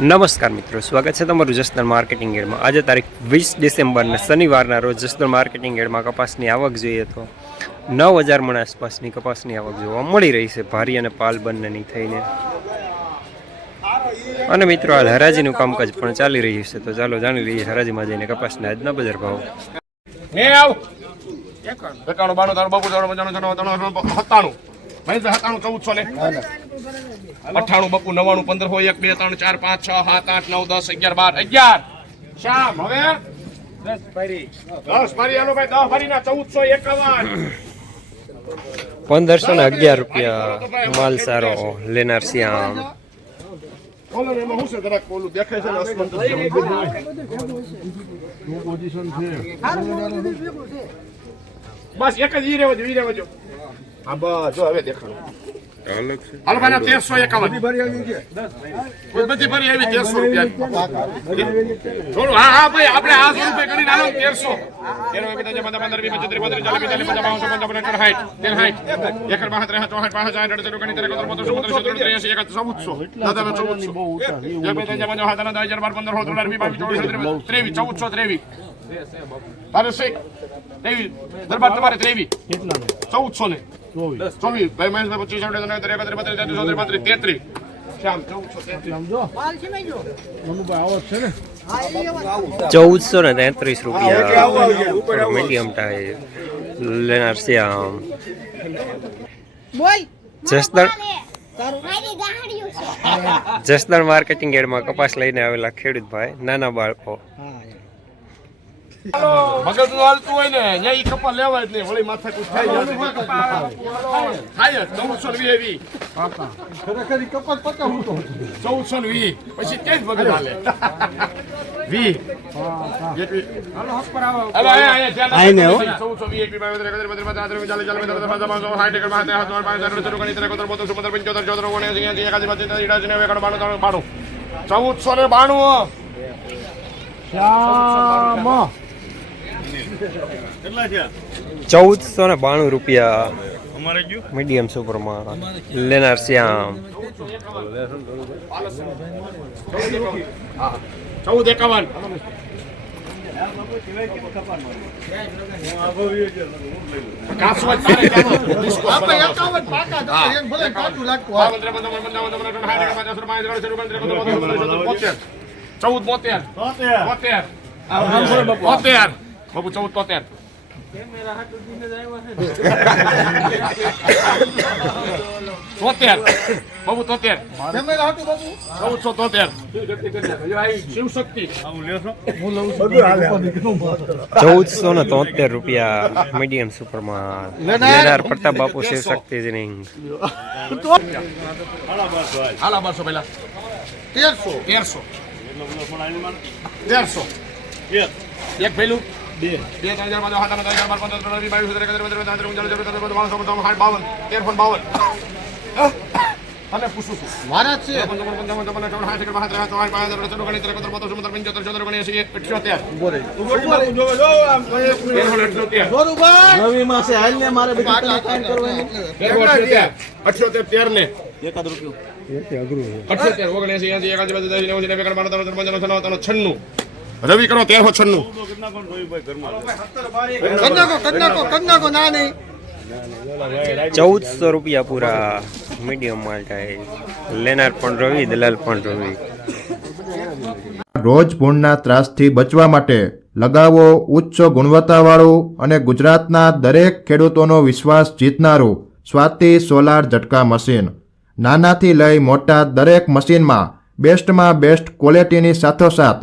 નમસ્કાર મિત્રો, સ્વાગત છે તમારું જસદણ માર્કેટિંગ એડમાં. આજે તારીખ વીસ ડિસેમ્બરના શનિવારના રોજ જસદણ માર્કેટિંગ એડમાં કપાસની આવક જોઈએ તો નવ હજાર મણ આસપાસની કપાસની આવક જોવા મળી રહી છે, ભારી અને પાલ બંનેની થઈને. અને મિત્રો, હાલ હરાજીનું કામકાજ પણ ચાલી રહ્યું છે, તો ચાલો જાણી લઈએ હરાજીમાં જઈને કપાસના આજના બજાર ભાવ. એકાણું. બાણું બાપુ સત્તાણું. સત્તાણું, ચૌદસો ને. અઠ્ઠાણું બપુ નવાણું પંદર હોય એક બે ત્રણ ચાર પાંચ છ સાત આઠ નવ દસ અગિયાર બાર અગિયાર. શ્યામ હવે? દસ ફરી. આલો ભાઈ દસ ફરી ના ચૌદસો એકાવન. પંદરસો ને અગિયાર રૂપિયા માલ સારો લેનાર શ્યામ. બોલો એમાં શું છે? જરાક ઓલું દેખાય છે બસ એક જ ઈ રહેવા દો ઈ રહેવા હા બસ જો હવે દેખાડો. હાલો તેરસો એકાવન. આવી, તેરસો રૂપિયા. હા હા, ભાઈ, આપણે આ સો રૂપિયા કરીને આલો, તેરસો. ચૌદસો. ત્રેવીસ. દરબાર તમારે ત્રેવીસ. ચૌદસો ને. ચોવીસ. ભાઈ મહેશ પચીસ ત્રેવીસ બત્રીસ તેત્રીસ ચોત્રીસ પાંત્રીસ તેત્રીસ. શ્યામ ચૌદસો ને તેત્રીસ રૂપિયા. મીડિયમ ટાઈપ લેનાર શ્યામ. બોલ. જસદણ છે. જસદણ માર્કેટિંગ એડમાં કપાસ લઈને આવેલા ખેડૂત ભાઈ નાના બાળકો. મગજનું હાલતું હોય ને અહીંયા ઈ કપા લેવાય જ નહીં. વળી માથા કુછ થાય. થાય જ ચૌદસો ને વીસ તો ચૌદસો ને વી. પછી તે જ મગજ હાલે. વી. ચૌદસો બાણું, ત્રણ, બાણું. ચૌદસો ને બાણું રૂપિયા મીડિયમ સુપરમાં લેનાર શ્યામ. ચૌદ એકાવન. ચૌદ બોતેર. બોતેર. બોતેર. બાબુ ચૌદ તોતેર. તોતેર બાબુ તોતેર ચૌદસો તોતેર શિવ ચૌદસો ને તોતેર રૂપિયા મીડિયમ સુપરમાં લેનાર પ્રતાપ બાપુ શિવ શક્તિ જીનિંગ હાલા બારસો પહેલા તેરસો તેરસો. તેરસો. એક પહેલું બે બે ત્રણ હજાર પાંચ સાત આઠ હજાર બાર પંદર ત્રણ બાવીસ ત્રેવીસ એકત્રીસ બત્રીસ તેત્રીસ ઓગણચાલીસ ચાલીસ એકતાલીસ બાવન ચોપન સાઠ બાવન તેર બાવન તને પૂછું છું મારા છે પંચાવન પંચાવન ચોપન ચોપન સાઠ એકર બાસઠ ત્રેસઠ પાંચ હજાર ચૌદ ઓગણીસ ત્રેસઠ બોતેર ચુમ્મોતેર પંચોતેર ચોતેર ઓગણીસી અઠ્યોતેર અઠ્યોતેર તેર ને અઠ્યોતેર ઓગણએસી એસી એકાસી બાસી ત્યાસી નેવું નેવું એકાવન બાવન પંચાવન છન્નું રવિ કરો છન્નું. ચૌદસો રૂપિયા પૂરા મીડિયમ માલ્ટા લેનાર પણ રવિ દલાલ પણ રવિ. રોજ ભૂણના ત્રાસથી બચવા માટે લગાવો ઉચ્ચ ગુણવત્તાવાળું અને ગુજરાતના દરેક ખેડૂતોનો વિશ્વાસ જીતનારું સ્વાતિ સોલાર ઝટકા મશીન. નાનાથી લઈ મોટા દરેક મશીનમાં બેસ્ટમાં બેસ્ટ ક્વોલિટીની સાથોસાથ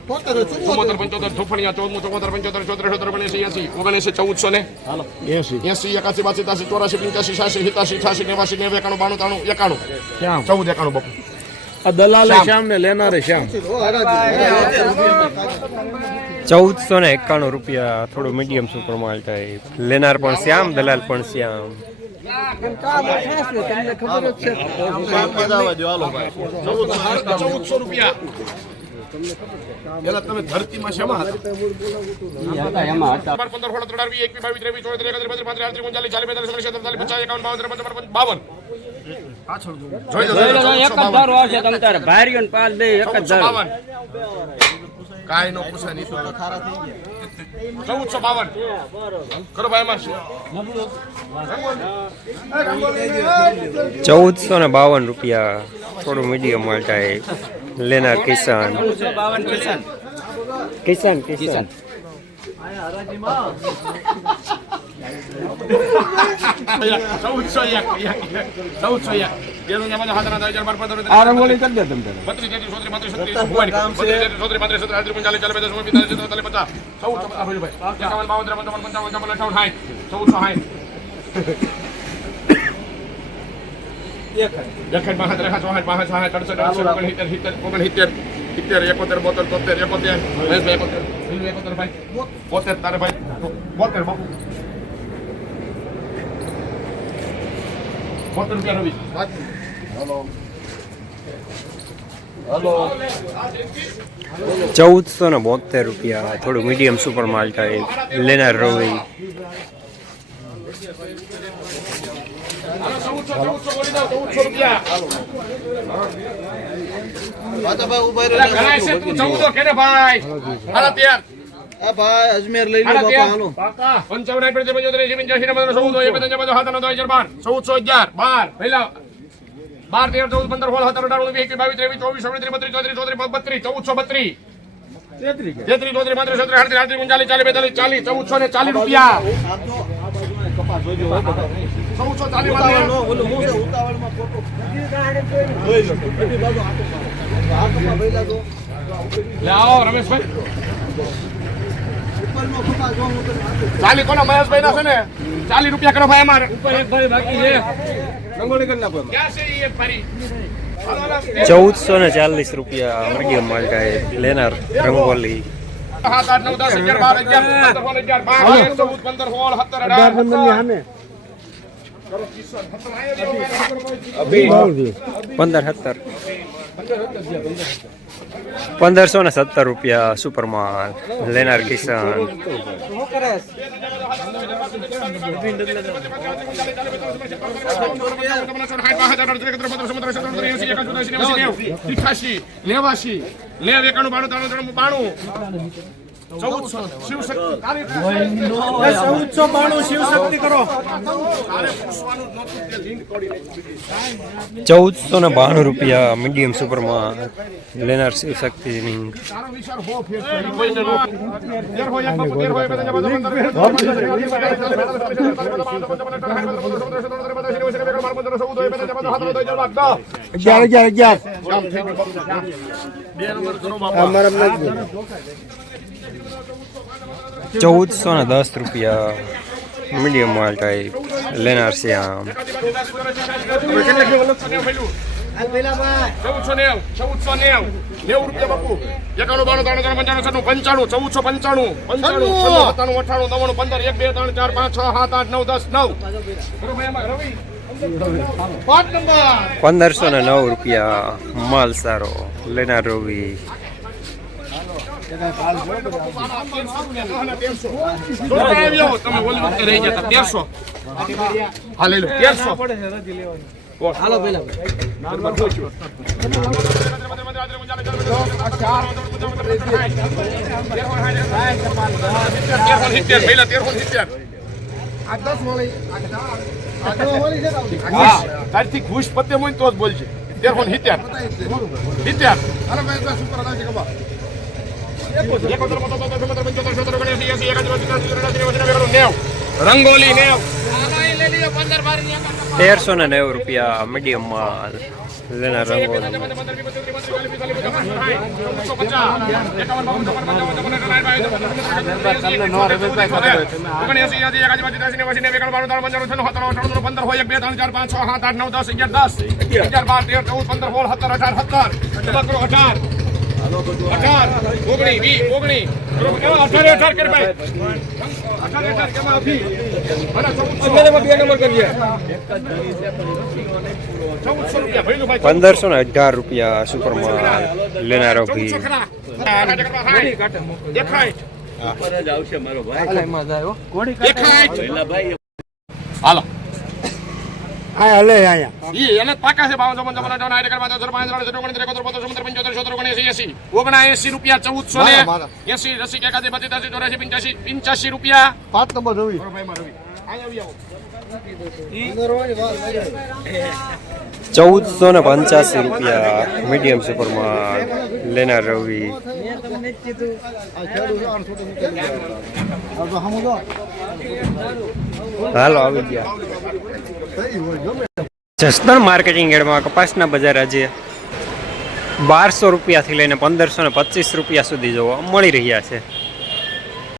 ચુમ્મોતેર પંચોતેર ચોપનિયા ચૌદમું ચોપોતેર પંચોતેર ચોતેર એંસી ઓગણએંસી ચૌદસો ને. એસી એકાસી બાસી ચોરાસી પંચ્યાસી છ્યાસી સિત્યાસી અઠાસી નેવાસી નેવું એકાણું બાણું ત્રાણું એકાણું. ચૌદ એકાણું બાપુ. દલાલે શ્યામ. ને લેનારે શ્યામ. ચૌદસો ને એકાણું રૂપિયા થોડું મીડિયમ સુપર માલ ટાઈપ લેનાર પણ શ્યામ દલાલ પણ શ્યામ. ચૌદસો રૂપિયા. પેલા તમે ધરતીમાં શેમાં હતા? પંદર સોળ ત્રણ વીસ એકવીસ બાવીસ ત્રેવીસ ચોવીસ એકત્રીસ બત્રીસ પાંત્રીસ આડત્રીસ ઓગણચાલીસ ચાલીસ બેતાલીસ ઓગણસિત્તેર તેતાલીસ પચાસ એકાવન બાવન ત્રેપન ચોપન બાવન. જોઈ લો, જોઈ લો, ચૌદસો બાવન. ચૌદસો બાવન. કાંઈ નો પૂછે નહીં તો. ચૌદસો બાવન. કરો ભાઈ એમાં ચૌદસો ને બાવન રૂપિયા થોડું મીડિયમ મળતા ટાઈપ લેનાર કિસાન કિસાન કિસાન ચૌદસો એક. ચૌદસો એક. બેનું ને બધા હાથના દસ હજાર બાર પંદર આ રંગોળી કરી દે તમે. ચૌદસો એકસઠ, બાસઠ, ત્રેસઠ, ચોસઠ, પાંસઠ, છાસઠ, અડસઠ, અડસઠ, ઓગણસિત્તેર, સિત્તેર, ઓગણસિત્તેર, સિત્તેર, એકોતેર, બોતેર, તોતેર, એકોતેર, મહેશભાઈ, એકોતેર, બીજું એકોતેર ભાઈ. બોતેર તારે ભાઈ. બોતેર બાપુ. બોતેર રૂપિયા રવિ. ચૌદસો ને બોતેર રૂપિયા. થોડું મીડિયમ સુપર માલ ટાઈપ લેનાર રવિ. અજમેર લઈ લો બાપા પંચાવન, એંસી, પંચ્યાસી, ચૌદ, એક, બે, ત્રણ, ચાર, પાંચ, છ, સાત, આઠ, નવ, દસ, અગિયાર, બાર. ચૌદસો અગિયાર, બાર. પહેલા બાર, પંદર, સોળ, સત્તર, અઢાર, ઓગણીસ, એકવીસ, બાવીસ, ચોવીસ, ઓગણત્રીસ, બત્રીસ, ચોત્રીસ, ચોત્રીસ, બત્રીસ, ચૌદસો બત્રીસ. તેત્રીસ, ચોત્રીસ, પાંત્રીસ, છત્રીસ, આડત્રીસ, આડત્રીસ, ઓગણચાલીસ, ચાલીસ, બેતાલીસ, ચાલીસ, ચૌદસો ને ચાલીસ રૂપિયા. ચૌદસો ચાલીસમાં લે આવો રમેશભાઈ. ચાલી કોના મહેશભાઈ ના છે ને? ચાલી રૂપિયા કરો ભાઈ અમારે. ઉપર એક ભાઈ બાકી છે. રંગોળી કરી નાખો ક્યાં છે એક ભાઈ હાલો, હાલો. ચૌદસો ને ચાલીસ રૂપિયા મરગી માલ ટાઈપ લેનાર રંગોલી. સાત આઠ નવ દસ અગિયાર બાર અગિયાર પંદર સોળ અગિયાર બાર તેર, ચૌદ પંદર સોળ સત્તર અઢાર પંદર સત્તર પંદરસો ને સત્તર રૂપિયા સુપર માલ લેનાર કિસાન. નેવાસી લેવ એકાણું બાણું ત્રાણું ત્રણ બાણું ચૌદસો શિવશક્તિ બાણું કરો ને બાણું રૂપિયા મીડિયમ સુપર માલ લેનાર શિવ શક્તિની તારો વિચાર હો ફેર છે. કોઈને નો. તેર હોય એક બાપુ, તેર હોય બે ત્રણ ચાર પાંચ છ સાત આઠ નવ દસ અગિયાર અગિયાર અગિયાર ચૌદસો ને દસ રૂપિયા મીડિયમ માલ ટાઈપ લેનાર શ્યામ ચૌદસો નેવ ચૌદસો નેવ. નેવું રૂપિયા બાપુ. એકાણું બાણું ત્રણ ત્રણ પંચાણું છન્નું પંચાણું ચૌદસો પંચાણું પંચાણું સત્તાણું અઠાણું નવ્વાણું પંદર એક બે ત્રણ ચાર પાંચ છ સાત આઠ નવ દસ નવ. પંદરસો ને નવ રૂપિયા માલ સારો લેનાર રવિ. તમે ઓલી વખતે રહી ગયા હતા તેરસો હા. લઈ લો તેરસો હાલો પેલા તારથી ઘૂસ પતે હોય ને તો જ બોલજે તેરસો ને સિત્તેર સિત્તેર એકોતેર, બોતેર, તોતેર, ચુમ્મોતેર, પંચોતેર, છોતેર, ઓગણએંસી, એંસી, એકાસી, બાસી, ત્રાસી, ચોરાસી, નેવું, નેવું, નેવું, રંગોલી ને આમાંય લઈ લીધો પંદર ચૌદસો. રૂપિયા ભરેલું ભાઈ. પંદરસો ને અઢાર રૂપિયા સુપરમાં લેનારો ભી હાલો. હા હલે અહીંયા ઈ એને પાકા છે બાવન ચોપન ચોપન અઠાવન આઠ એકાવન બાવન ત્રેપન ચોપન ચોપન ત્રેપન ચોપન પંચોતેર પંચોતેર છોતેર ઓગણએંસી એંસી ઓગણએંસી રૂપિયા ચૌદસો ને એંસી રસી એકાસી પચીસ ત્યાસી ચોરાસી પંચ્યાસી પંચ્યાસી રૂપિયા. પાંચ નંબર રવિ ચૌદસો ને પંચ્યાસી રૂપિયા મીડિયમ સુપરમાં લેનાર રવિ. હાલો આવી ગયા. જસદણ માર્કેટિંગ એડમાં કપાસના બજાર આજે બારસો રૂપિયાથી લઈને પંદરસો ને પચીસ રૂપિયા સુધી જોવા મળી રહ્યા છે.